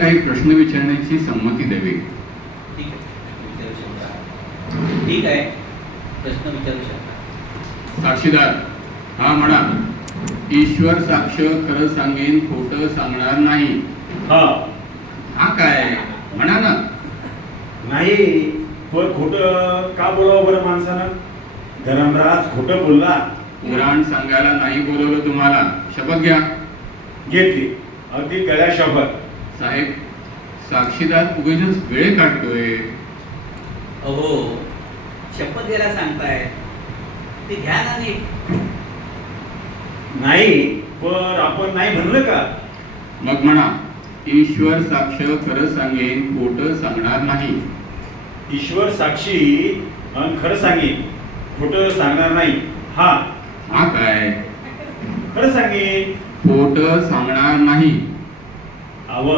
काही प्रश्न विचारण्याची संमती द्यावी. ठीक आहे. प्रश्न विचारू शकता. ठीक आहे. प्रश्न विचारू शकता. साक्षीदार हा म्हणा ईश्वर साक्ष खरं सांगेन खोटं सांगणार नाही. हा. हा काय? म्हणा ना. नाही पण खोटं का बोलावं बरं माणसानं? धर्मराज खोटं बोलला. पुराण सांगायला नाही बोलवलं तुम्हाला. शपथ घ्या. घेतली. अगदी गळ्या शपथ. साहेब साक्षीदार उगीच वेळ काढतोय. अहो शपथ घ्यायला सांगताय. ते घ्या ना नीट. नाही पण आपण नाही म्हणलं का? मग म्हणा ईश्वर साक्ष खरं सांगेन खोटं सांगणार नाही. ईश्वर साक्षी अन खरं सांगेन खोटं सांगणार नाही. हा. हा काय? खरं सांगेन. खोटं सांगणार नाही. अव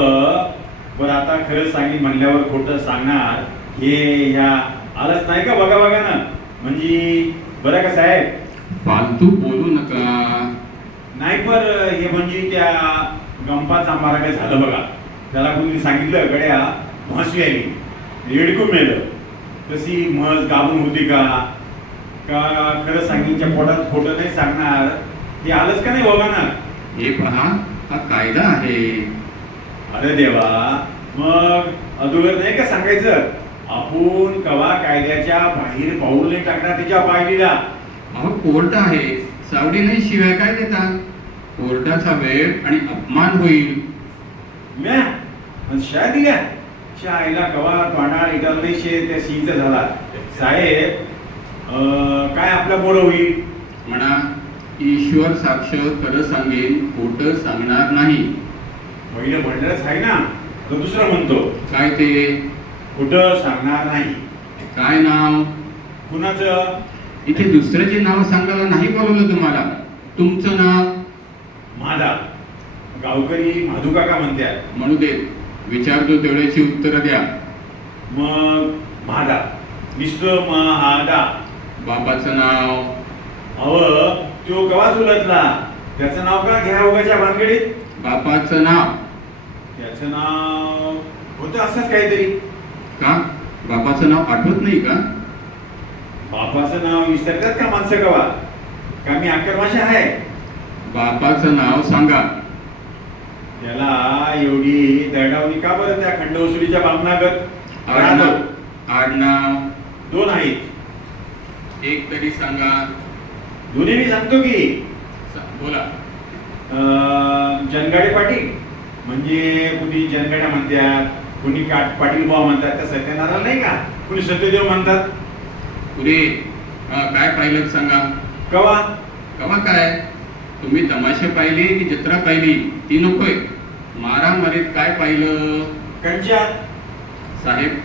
पण आता खरं सांगेन म्हणल्यावर खोटं सांगणार हे ह्या आलंच नाही का बघा बघा ना? म्हणजे बरं का साहेब? फालतू बोलू नका. नाही पर हे म्हणजे त्या गंपाचा मारा काय झालं बघा. त्याला कोणी सांगितलं गड्या म्हस आली. रेडकून मेलं तशी म्हस गाभून होती का? का खरं सांगितच्या पोटात खोटं नाही सांगणार? हे आलंच का नाही बघा ना? हे पहा हा कायदा आहे. अरे देवा मग अदुगर नाही का सांगायचं? आपण कवा कायद्याच्या बाहेर पाऊल नाही टाकणार त्याच्या पायरीला. अहो कोर्ट आहे. सावडी नाही शिवाय काय देता कोर्टाचा वेळ आणि अपमान होईल. म्या? आणि शाळा दिल्या शाळेला कवा तोंडाळ इटाल शे त्या सीचा झाला. साहेब अं, काय आपल्या बोर होईल? म्हणा ईश्वर साक्ष खरं सांगेन खोटं सांगणार नाही. पहिलं म्हणणारच आहे ना. तर दुसरं म्हणतो काय ते? कुठं सांगणार नाही. काय नाव? कुणाचं? इथे दुसऱ्याचे नाव सांगायला नाही बोलवलं तुम्हाला. तुमचं नाव? माझा गावकरी माधू काका म्हणतात म्हणू दे. विचारतो तेवढ्याची उत्तरं द्या. मग महादा दिसतो महादा बापाचं नाव? अव तो कवाच उलटला? त्याचं नाव का घ्या उगाच्या भानगडीत? बापाचं नाव? त्याचं नाव होतं असंच काहीतरी. का? बापाचं नाव आठवत नाही का? बापाचं नाव विसरतात का माणसं कवा? का मी आक्रमाशा आहे? बापाचं नाव सांगा. त्याला एवढी दरडावणी का बरं त्या खंड वसुलीच्या बामनागत आडनाव. आडनाव. दोन आहेत. एक तरी सांगा. दोन्ही मी सांगतो की. बोला. जनगाडे पाटील. म्हणजे कुणी जनगाड्या म्हणतात कुणी काट पाटील बुवा म्हणतात त्या सत्यनारायण नाही का? कुणी सत्यदेव म्हणतात? पुरे हा, काय पाहिलं सांगा. कवा? कवा काय? तुम्ही तमाशे पाहिले की जत्रा पाहिली? ती नकोय. मारामारीत काय पाहिलं? कंच्या. साहेब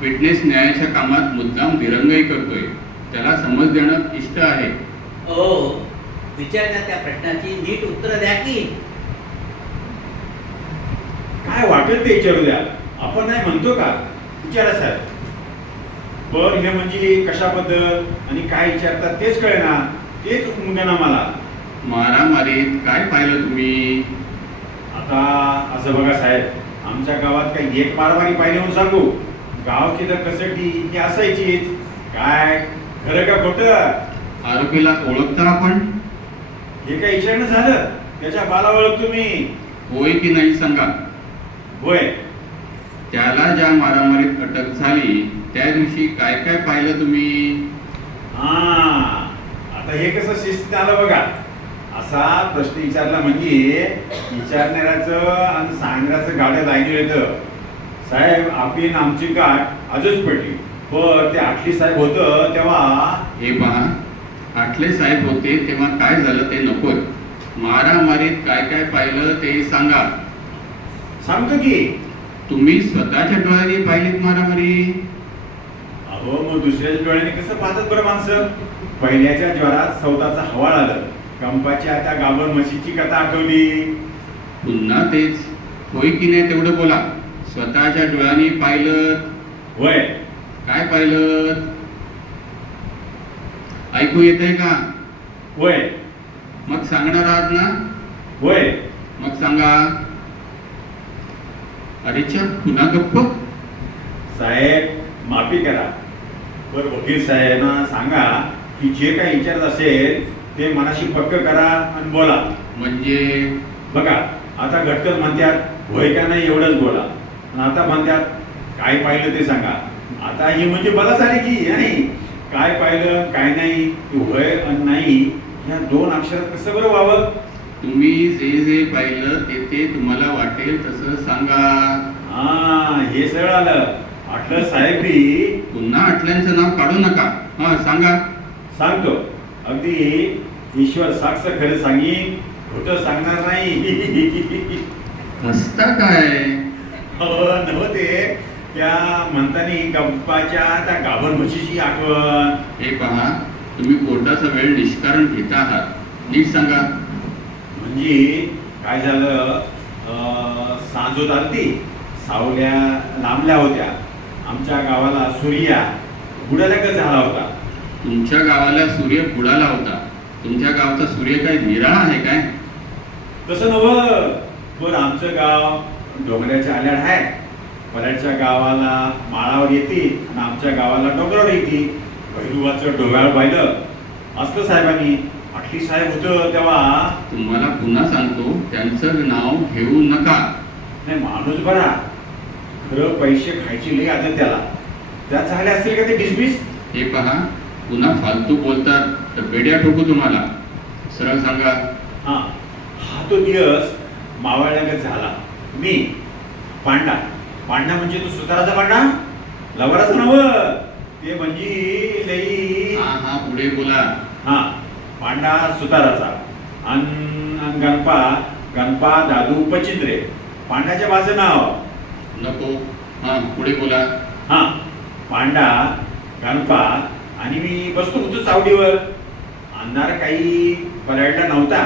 विटनेस न्यायाच्या कामात मुद्दाम दिरंगाई करतोय. त्याला समज देणं इष्ट आहे. ओ विचारल्या त्या प्रश्नाची नीट उत्तर द्या की. काय वाटेल ते विचारू द्या. आपण नाही म्हणतो का? विचारा साहेब. पण हे म्हणजे कशाबद्दल आणि काय विचारतात तेच कळेना. तेच उमगेना मला मारामारीत काय पाहिलं तुम्ही? आता असं बघा साहेब आमच्या गावात काही एक मारमारी पाहिजे म्हणून सांगू. गाव तिथं कसटी ती असायचीच. काय? खरं का खोटं? आरोपीला ओळखता आपण? हे काय विचारणं झालं त्याच्या बाला ओळख तुम्ही. होय की नाही सांगा. होय. त्याला ज्या मारामारीत अटक झाली त्या दिवशी काय काय पाहिलं तुम्ही? हा. आता हे कसं शिस्त आलं बघा. असा प्रश्न विचारला म्हणजे विचारणाऱ्याचं आणि सांगण्याचं गाड्या लाईनीवर येतं. साहेब आपली आमची गाठ आजच पडली. पण ते आठली साहेब होतं तेव्हा हे पहा. आठले साहेब होते तेव्हा काय झालं ते नकोय. मारामारीत काय काय पाहिलं ते सांगा. सांगतो की. तुम्ही स्वतःच्या डोळ्यांनी पाहिलीत मारामारी? अहो मग दुसऱ्याच्या डोळ्याने कसं पाहतात बरं माणसं? पहिल्याच्या ज्वरात सौताचा हवाळ आलं. कंपाच्या त्या गाभण म्हशीची कथा आठवली. पुन्हा तेच. होय की नाही तेवढं बोला. स्वतःच्या डोळ्यांनी पाहिलं. होय. काय पाहिलं? ऐकू येतंय का? होय. मग सांगणार आहात ना? होय. मग सांगा. अरेच्या पुन्हा गप्प. साहेब माफी करा. बर वकील साहेबांना सांगा की जे काही विचारत असेल ते मनाशी पक्क करा आणि बोला. म्हणजे? बघा आता घटकच म्हणतात होय का नाही एवढंच बोला. आणि आता म्हणतात काय पाहिलं ते सांगा. आता ही म्हणजे बलाच आली की नाही? काय पाहिलं काय नाही ते होय आणि नाही या दोन अक्षरात कसं बरं व्हावं तुम्ही जे जे पाहिलं ते ते तुम्हाला वाटेल तसं सांगा. हा हे सरळ आलं. आटलं साहेब पुन्हा आटल्यांचं नाव काढू नका. हा सांगा. सांगतो. अगदी ईश्वर साक्ष खरं सांगीन खोटं सांगणार नाही. हसता काय. हो नव्हते. त्या म्हणतानी गप्पाच्या त्या गाभण म्हशीची आठवण. हे पहा तुम्ही कोर्टाचा वेळ निष्कारण घेता आहात. नीट सांगा. म्हणजे काय झालं? सांज होत आलती सावल्या लांबल्या होत्या. आमच्या गावाला सूर्या बुडाल्यागत झाला होता. तुमच्या गावाला सूर्य बुडाला होता. तुमच्या गावचा सूर्य काय निराळा आहे काय? तसं नवं पण आमचं गाव डोंगराच्या आल्याड आहे. पल्याडच्या गावाला माळावर येते आणि आमच्या गावाला डोंगरावर येते. भैरुवाचं डोंगरावर पाहिलं. असतं साहेबांनी. आठली साहेब होतं तेव्हा. तुम्हाला पुन्हा सांगतो त्यांचं नाव घेऊ नका. नाही माणूस बरा. खरं पैसे खायची लई आदत त्याला. त्यात झाले असतील का ते डिसमिस? हे पहा पुन्हा फालतू बोलतात तर बेड्या ठोकू तुम्हाला. सरळ सांगा. हा. हा तो दिवस मावळल्यागत झाला. मी पांडा. पांडा म्हणजे तो सुताराचा पांडा लवराचा नव. ते म्हणजे लई. हा हा पुढे बोला. हा पांडा सुताराचा. अन गणपा गणपा दादू पचिंद्रे. पांड्याच्या माझं नाव. नको. हा पुढे बोला. हा पांडा गणपा आणि मी बसतो होतो चावडीवर. अंधार काही पलायडला नव्हता.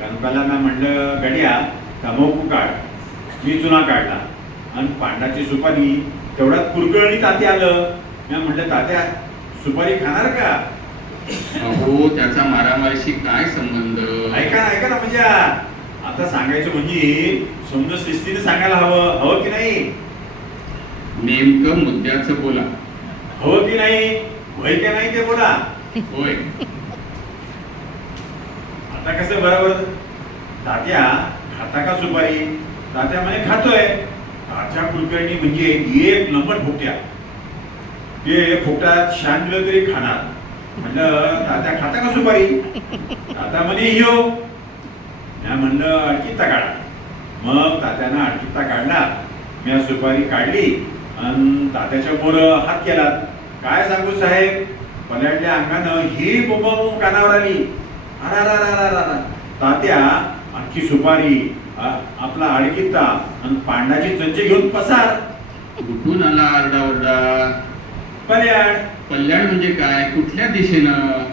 गणपाला मी म्हणलं गड्या तंबाखू काढ. मी चुना काढला. आणि पांडाची सुपारी तेवढ्यात कुरकळणी तात्या आलं. मी म्हटलं तात्या सुपारी खाणार का? अहो त्याचा मारामारीशी काय संबंध? ऐका ना ऐका ना म्हणजे आता सांगायचं म्हणजे समजा शिस्तीने सांगायला हवं हवं की नाही? नेमकं मुद्द्याचं बोला. हवं की नाही? वय की नाही ते बोला. होय. आता कसं बरोबर? तात्या खाता का सुपारी? तात्या म्हणे खातोय. आशा कुलकर्णी म्हणजे एक नंबर फुकट्या ते फुकटात शान तरी खाणार. म्हणलं तात्या खाता का सुपारी? तात्या म्हणे यो. मी म्हणलं अडकित्ता काढा. मग तात्यानं अडकित्ता काढला. मी सुपारी काढली आणि तात्याच्या मोर हात केला काय सांगू साहेब? पल्याडल्या अंगानं ही बोंबाबोंब कानावर आली. अरा तात्या आणखी सुपारी आपला अडकित्ता आणि पांडाची चंचे घेऊन पसार. कुठून आला आरडाओरडा? पल्याड कल्याण म्हणजे काय? कुठल्या दिशेनं?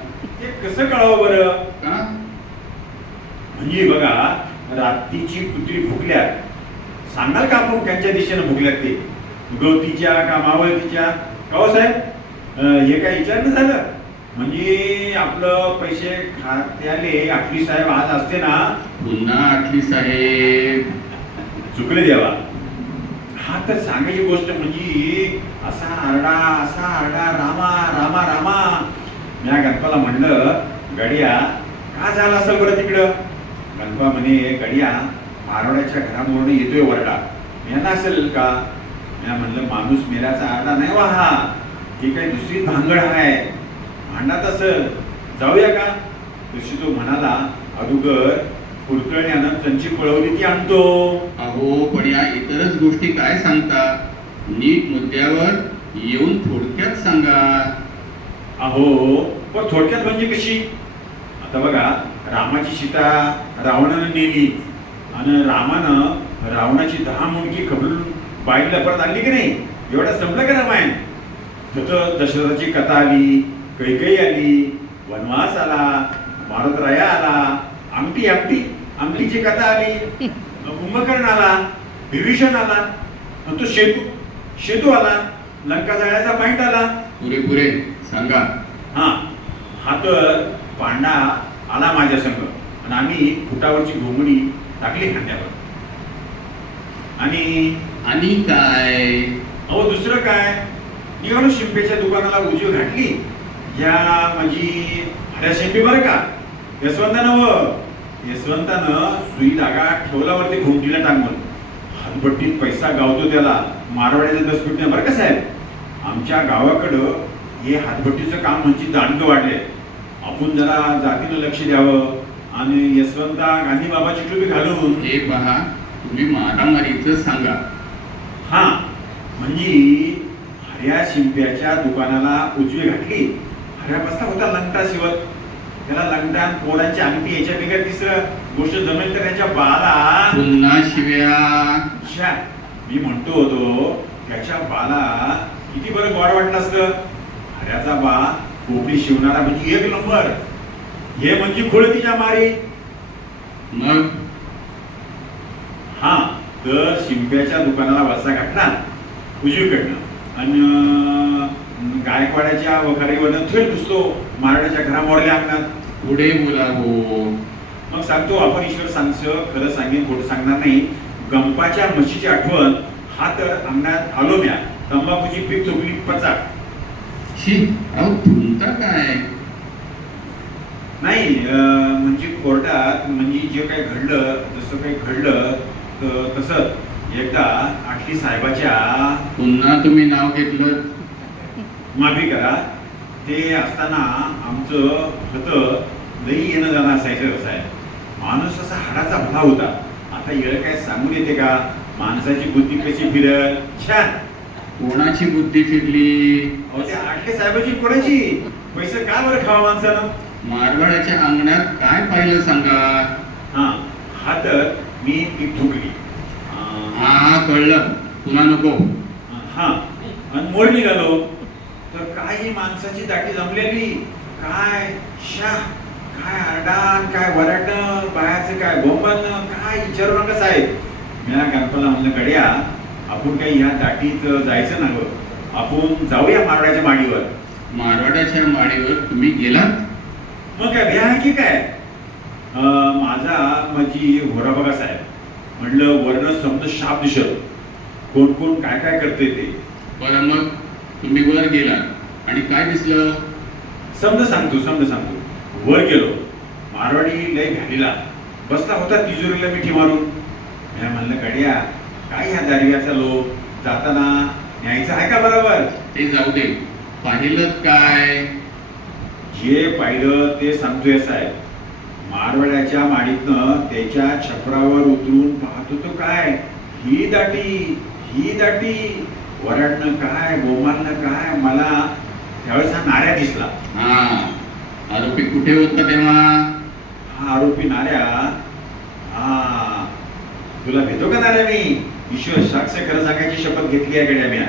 ते कसं कळावं बरं? का? म्हणजे बघा रात्रीची कुत्री फुकल्या सांगाल का आपण त्यांच्या दिशेनं फुकल्यात ते? गवतीच्या का मावळतीच्या? का हो साहेब? हे काय विचारणं झालं? म्हणजे आपलं पैसे खात्याले आठवी साहेब आज असते ना. पुन्हा आठली साहेब. चुकले देवा. हा तर सांगायची गोष्ट म्हणजे असा आरडा असा आरडा रामा रामा रामा. मी गणपाला म्हणलं गडिया का झाला असेल बरं तिकडं? गणपा म्हणे गडिया मारवाड्याच्या घरामोरून येतोय वरडा. मेला असेल का? मी म्हणलं माणूस मेल्याचा आरडा नाही वा हा. ही काही दुसरी भांगड आहे भांडत असेल जाऊया का? तशी तो म्हणाला अगोदर कुरकळण्यानं चंची पळवली ती आणतो. अहो पण या इतरच गोष्टी काय सांगता? नीट मुद्द्यावर येऊन थोडक्यात सांगा. अहो पण थोडक्यात म्हणजे कशी? आता बघा रामाची सीता रावणानं नेली आणि रामानं रावणाची दहा मुंडकी खबरून बाईला परत आणली की नाही? एवढं संपलं का रामायण? तिथं दशरथाची कथा आली. कैकई आली वनवास आला मारुतराया आला आमटी आमटी आमटीची कथा आली कुंभकर्ण आला विभीषण आला तो शेतू शेतू आला लंका जाण्याचा पॉइंट आला. पुरेपुरे सांगा. हा हा तर पांडा आला माझ्या संग आणि आम्ही फुटावरची घोंगडी टाकली खांद्यावर. आणि आणि काय? अहो दुसरं काय? निघालो शिंपेच्या दुकानाला उजवी घातली या म्हणजे हऱ्या शिंपी बरं का? यशवंतानं व यशवंतानं सुई धागा ठेवला वरती घुमटीला टांगून हातभट्टीत पैसा गावतो त्याला. मारवाड्याचं दसपीठ नाही बरं का साहेब? आमच्या गावाकडं हे हातभट्टीचं काम म्हणजे दांड वाढले आपण जरा जातीनं लक्ष द्यावं. आणि यशवंता गांधी बाबाची टोपी घालून हे पहा तुम्ही मारामारीचं सांगा. हा. म्हणजे हऱ्या शिंप्याच्या दुकानाला उजवी घातली. हऱ्या बसला होता लंगटा शिवत त्याला लंगटान पोरांची अंगठी याच्या बिगर तिसरं गोष्ट जमेल तर त्याच्या बाला. पुन्हा शिव्या. शा, मी म्हणतो होतो त्याच्या बाला किती बरं गोड वाटलं असतं. हऱ्याचा बा कोपडी शिवणारा म्हणजे एक नंबर. हे म्हणजे खोळतीच्या मारी. मग? हा तर शिंप्याच्या दुकानाला वसा घातला उजवीकडनं. आणि गायकवाड्याच्या वखारीवरनं थेट घुसतो मारवाड्याच्या घरामोरल्या अंगणात. पुढे बोला हो मग सांगतो आपण ईश्वर सांगचं खरं सांगेन खोटं सांगणार नाही. गंपाच्या म्हशीची आठवण हा तर अंगणात आलो म्या. तंबाखूची पीक चोकली पचाक. शी अहो तुमचा काय? नाही अं, म्हणजे कोर्टात म्हणजे जे काही घडलं जसं काही घडलं तर तसंच. एकदा आठली साहेबाच्या पुन्हा तुम्ही नाव घेतलं. माफी करा. ते असताना आमचं होतं लई येणं जाणं असायचं साहेब माणूस असा हाडाचा भला होता. आता येळ काय सांगून येते का? माणसाची बुद्धी कशी फिरल? छान कोणाची बुद्धी फिरली? अहो त्या आठले साहेबाची कोणाची? पैसे का बरं खावा माणसानं? मारवाड्याच्या अंगणात काय पाहिलं सांगा? हा हा तर मी ती ठुकली. हा हा कळलं. पुन्हा नको. हा आणि मोड निघालो तर काय ही माणसाची दाटी जमलेली? काय शा काय आरडान काय वरडणं बायाचं काय बोंबणं काय विचारू नका साहेब. मी गणपला म्हणलं गड्या आपण काही ह्या दाटीत जायचं नव्हतं आपण जाऊया मारवाड्याच्या माडीवर. मारवाड्याच्या माडीवर तुम्ही गेलात? मग काय भ्या की काय? माझा म्हणजे होरा बघा साहेब. म्हणलं वर्ण समज शाप दिसत कोण कोण काय काय करते ते? बरं मग? तुम्ही वर गेलात. आणि काय दिसलं? समज सांगतो समज सांगतो. वर गेलो. मारवाडी लय घालीला. बसला होता तिजोरीला मिठी मारून. मी म्हणलं गड्या काय ह्या दारियाचा लोक जाताना न्यायचं आहे का बरोबर? ते जाऊ दे. पाहिलं काय? जे पाहिलं ते सांगतोय साहेब. मारवाड्याच्या माडीतनं त्याच्या छपरावर उतरून पाहत होतो काय? ही दाटी ही दाटी. वरडणं काय बोमालणं काय मला त्यावेळेस हा नाऱ्या दिसला. हा आरोपी कुठे होता तेव्हा? हा आरोपी नाऱ्या हा तुला भेटो का नाऱ्या मी? ईश्वर साक्ष खरं सांगायची शपथ घेतली आहे गड्या म्या?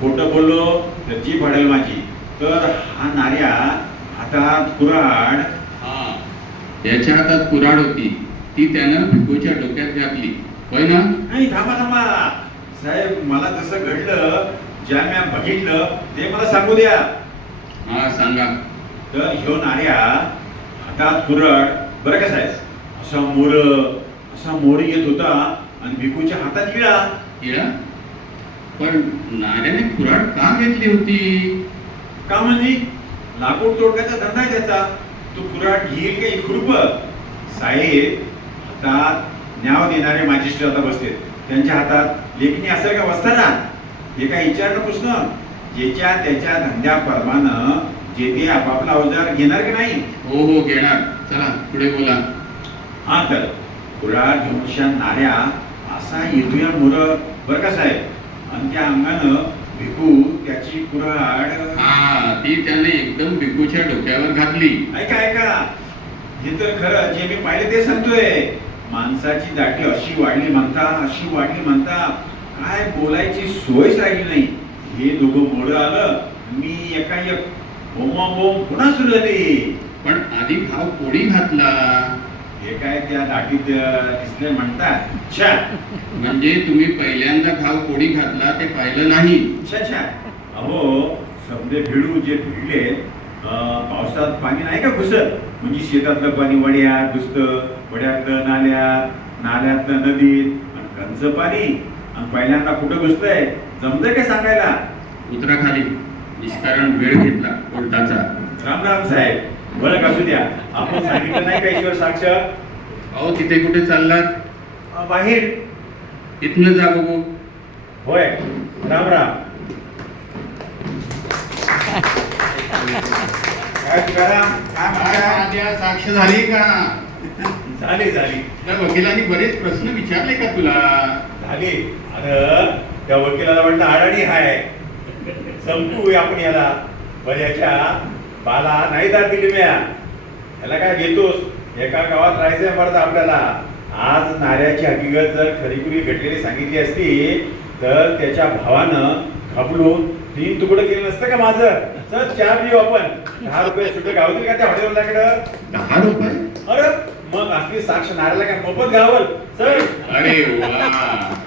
खोटं बोललो तर जी फाडेल माझी. तर हा नाऱ्या हातात कुऱ्हाड हा त्याच्या हातात कुऱ्हाड होती. ती त्यानं भिकूच्या डोक्यात घातली. होय ना? नाही थांबा थांबा. साहेब मला जसं घडलं ज्या म्या बघितलं ते मला सांगू द्या. हा सांगा. तर ह्यो नाऱ्या हातात कुऱ्हाड बरं का साहेब? असा मोर असा मोर येत होता आणि भिकूच्या हातात विळा इळा पण नाऱ्याने कुऱ्हाड का घेतली होती? का म्हणजे? लाकूड तोडण्याचा धंदा आहे त्याचा. तो कुऱ्हाड घेईल का इकडूप साहेब हातात न्याव देणारे मॅजिस्ट्रेट आता बसते त्यांच्या हातात लेखणी असेल का? वस्ताना हे काय विचारणं पुसणं ज्याच्या त्याच्या धंद्याप्रमाणे जे ते आपापला अवजार घेणार की नाही? हो हो घेणार. चला पुढे बोला. हा तर कुऱ्हाड घेऊनशा नाऱ्या असा येतोया मुर. बरं का साहेब? आणि त्या अंगानं भिकू त्याची कुऱ्हाड. हा ती त्याने एकदम भिकूच्या डोक्यावर घातली. ऐका ऐका. हे तर खरं जे मी पाहिले ते सांगतोय. माणसाची दाटी अशी वाढली म्हणता अशी वाढली म्हणता काय बोलायची सोयच राहिली नाही. हे दोघं मोड आलं मी एका एक बोमा बोम पुन्हा सुरू झाली. पण आधी घाव कोणी घातला? हे काय त्या दाटीत दिसले म्हणतात छा. म्हणजे तुम्ही पहिल्यांदा घाव कोणी घातला ते पाहिलं नाही? छा छा. अहो समजे भिडू जे भिडले पावसात पाणी नाही का घुसत? म्हणजे शेतातलं पाणी वड्यात घुसतं वड्यातलं नाल्यात नाल्यातलं नदीत आणि कंच पाणी. आणि पहिल्यांदा कुठं घुसतंय? जमतंय काय सांगायला? उतरा खाली निष्कारण वेळ घेतला कोर्टाचा राम राम साहेब. बरं का द्या. आपण सांगितलं नाही का ईश्वर साक्ष? अहो तिथे कुठे चाललात? अ, बाहेर. इथनं जा बघू. होय. राम राम. काय काय साक्ष झाली. का झाली झाली त्या वकिलांनी बरेच प्रश्न विचारले का तुला झाली अरे त्या वकिलाला वाटलं आडाणी हाय. संपू आपण याला. बऱ्याच्या बाला नाही दाद दिली म्या. याला काय घेतोस? एका गावात राहायचंय मर्द आपल्याला. आज नाऱ्याची हकीकत जर खरीखुरी घडलेली सांगितली असती तर त्याच्या भावानं घाबरून तीन तुकडं केलं नसतं का माझं? चल चहा पिऊ आपण. दहा रुपये सुद्धा गावतील का त्या हॉटेलवाल्याकडं दहा रुपये? अरे मग असली साक्ष नाऱ्याला काय मोफत गावल? चल. अरे वा.